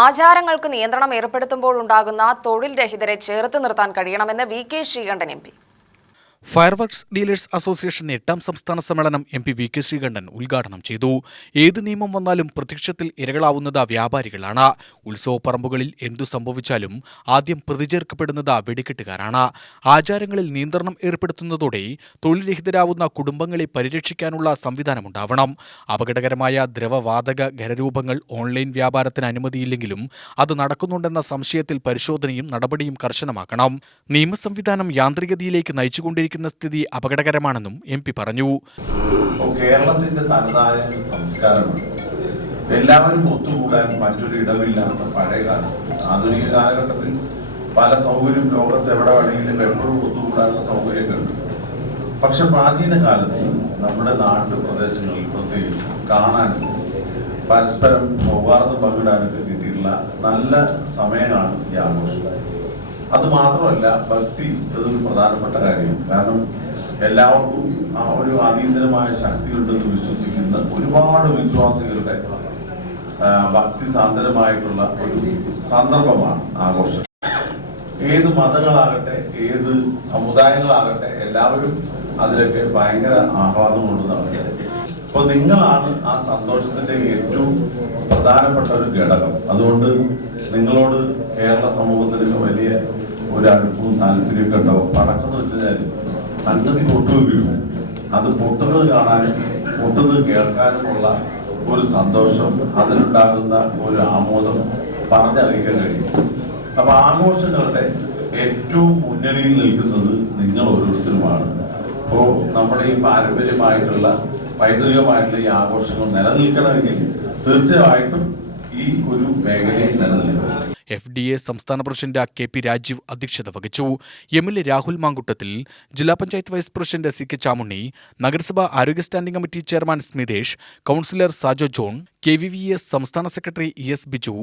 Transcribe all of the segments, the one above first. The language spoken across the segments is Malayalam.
ആചാരങ്ങൾക്ക് നിയന്ത്രണം ഏർപ്പെടുത്തുമ്പോഴുണ്ടാകുന്ന തൊഴിൽ രഹിതരെ ചേർത്ത് നിർത്താൻ കഴിയണമെന്ന് VK. Sreekandan MP. Fireworks dealers association 8ാം സംസ്ഥാന സമ്മേളനം എം.പി. വി.കെ. ശ്രീകണ്ഠൻ ഉദ്ഘാടനം ചെയ്തു. ഏത് നിയമം വന്നാലും പ്രത്യക്ഷത്തിൽ ഇരകളാവുന്നത് വ്യാപാരികളാണ്. ഉത്സവപ്പറമ്പുകളിൽ എന്തു സംഭവിച്ചാലും ആദ്യം പ്രതിചേർക്കപ്പെടുന്നത് വെടിക്കെട്ടുകാരാണ്. ആചാരങ്ങളിൽ നിയന്ത്രണം ഏർപ്പെടുത്തുന്നതോടെ തൊഴിൽരഹിതരാവുന്ന കുടുംബങ്ങളെ പരിരക്ഷിക്കാനുള്ള സംവിധാനമുണ്ടാവണം. അപകടകരമായ ദ്രവവാതക ഖരരൂപങ്ങൾ ഓൺലൈൻ വ്യാപാരത്തിന് അനുമതിയില്ലെങ്കിലും അത് നടക്കുന്നുണ്ടെന്ന സംശയത്തിൽ പരിശോധനയും നടപടിയും കർശനമാക്കണം. നിയമസംവിധാനം യാന്ത്രികതയിലേക്ക് നയിച്ചുകൊണ്ടിരിക്കുന്ന സ്ഥിതി അപകടകരമാണെന്നും എം.പി. പറഞ്ഞു. കേരളത്തിന്റെ തനതായ സംസ്കാരമാണ്. എല്ലാവരും ഒത്തുകൂടാൻ മറ്റൊരു ഇടമില്ലാത്ത പഴയകാലം. ആധുനിക കാലഘട്ടത്തിൽ പല സൗകര്യം ലോകത്ത് എവിടെ വേണമെങ്കിലും എപ്പോഴും ഒത്തുകൂടാനുള്ള സൗകര്യമൊക്കെ ഉണ്ട്. പക്ഷെ പ്രാചീന കാലത്ത് നമ്മുടെ നാട്ടുപ്രദേശങ്ങളിൽ പ്രത്യേകിച്ച് കാണാനും പരസ്പരം സൗഹാർദ്ദം പങ്കിടാനൊക്കെ കിട്ടിയിട്ടുള്ള നല്ല സമയമാണ് ഈ ആഘോഷം. അത് മാത്രമല്ല, ഭക്തി അതൊരു പ്രധാനപ്പെട്ട കാര്യമാണ്. കാരണം എല്ലാവർക്കും ആ ഒരു അതീതമായ ശക്തി ഉണ്ടെന്ന് വിശ്വസിക്കുന്ന ഒരുപാട് വിശ്വാസികളുടെ ഭക്തി സാന്ദ്രമായിട്ടുള്ള ഒരു സന്ദർഭമാണ് ആഘോഷം. ഏത് മതങ്ങളാകട്ടെ, ഏത് സമുദായങ്ങളാകട്ടെ, എല്ലാവരും അതിലൊക്കെ ഭയങ്കര ആഹ്ലാദം കൊണ്ട് നടക്കുന്നത്. അപ്പൊ നിങ്ങളാണ് ആ സന്തോഷത്തിന്റെ ഏറ്റവും പ്രധാനപ്പെട്ട ഒരു ഘടകം. അതുകൊണ്ട് നിങ്ങളോട് കേരള സമൂഹത്തിന് വലിയ ഒരു അടുപ്പവും താല്പര്യമൊക്കെ ഉണ്ടാവും. പടക്കം വെച്ച് കഴിഞ്ഞാൽ സംഗതി പൊട്ടുവെങ്കിലും അത് പൊട്ടുന്നത് കാണാനും പൊട്ടുന്നത് കേൾക്കാനുമുള്ള ഒരു സന്തോഷം, അതിലുണ്ടാകുന്ന ഒരു ആമോദം പറഞ്ഞറിയിക്കാൻ കഴിയും. അപ്പൊ ആഘോഷങ്ങളുടെ ഏറ്റവും മുന്നണിയിൽ നിൽക്കുന്നത് നിങ്ങൾ ഓരോരുത്തരുമാണ്. അപ്പോൾ നമ്മുടെ ഈ പാരമ്പര്യമായിട്ടുള്ള പൈതൃകമായിട്ടുള്ള ഈ ആഘോഷങ്ങൾ നിലനിൽക്കണമെങ്കിൽ തീർച്ചയായിട്ടും ഈ ഒരു മേഖലയിൽ നിലനിൽക്കണം. FDA സംസ്ഥാന പ്രസിഡന്റ് കെ.പി. രാജീവ് അധ്യക്ഷത വഹിച്ചു. എം.എൽ.എ. രാഹുൽ മാങ്കുട്ടത്തിൽ, ജില്ലാ പഞ്ചായത്ത് വൈസ് പ്രസിഡന്റ് സി.കെ. ചാമുണ്ണി, നഗരസഭാ ആരോഗ്യ standing committee chairman Smithesh, councillor Sajo John, KVVS സംസ്ഥാന സെക്രട്ടറി ES ബിജു,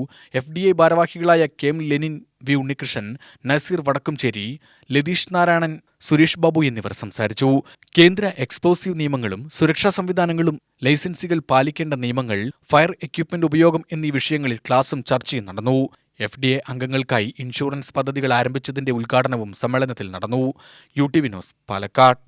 FDA ഭാരവാഹികളായ കെ.എം. ലെനിൻ, വി. ഉണ്ണികൃഷ്ണൻ, നസീർ വടക്കുംചേരി, ലതീഷ് നാരായണൻ, സുരേഷ് ബാബു എന്നിവർ സംസാരിച്ചു. കേന്ദ്ര എക്സ്പ്ലോസീവ് നിയമങ്ങളും സുരക്ഷാ സംവിധാനങ്ങളും, ലൈസൻസുകൾ പാലിക്കേണ്ട നിയമങ്ങൾ, ഫയർ എക്യുപ്മെന്റ് ഉപയോഗം എന്നീ വിഷയങ്ങളിൽ ക്ലാസും ചർച്ചയും നടന്നു. FDA അംഗങ്ങൾക്കായി ഇൻഷുറൻസ് പദ്ധതികൾ ആരംഭിച്ചതിന്റെ ഉദ്ഘാടനവും സമ്മേളനത്തിൽ നടന്നു. UTV news, Palakkad.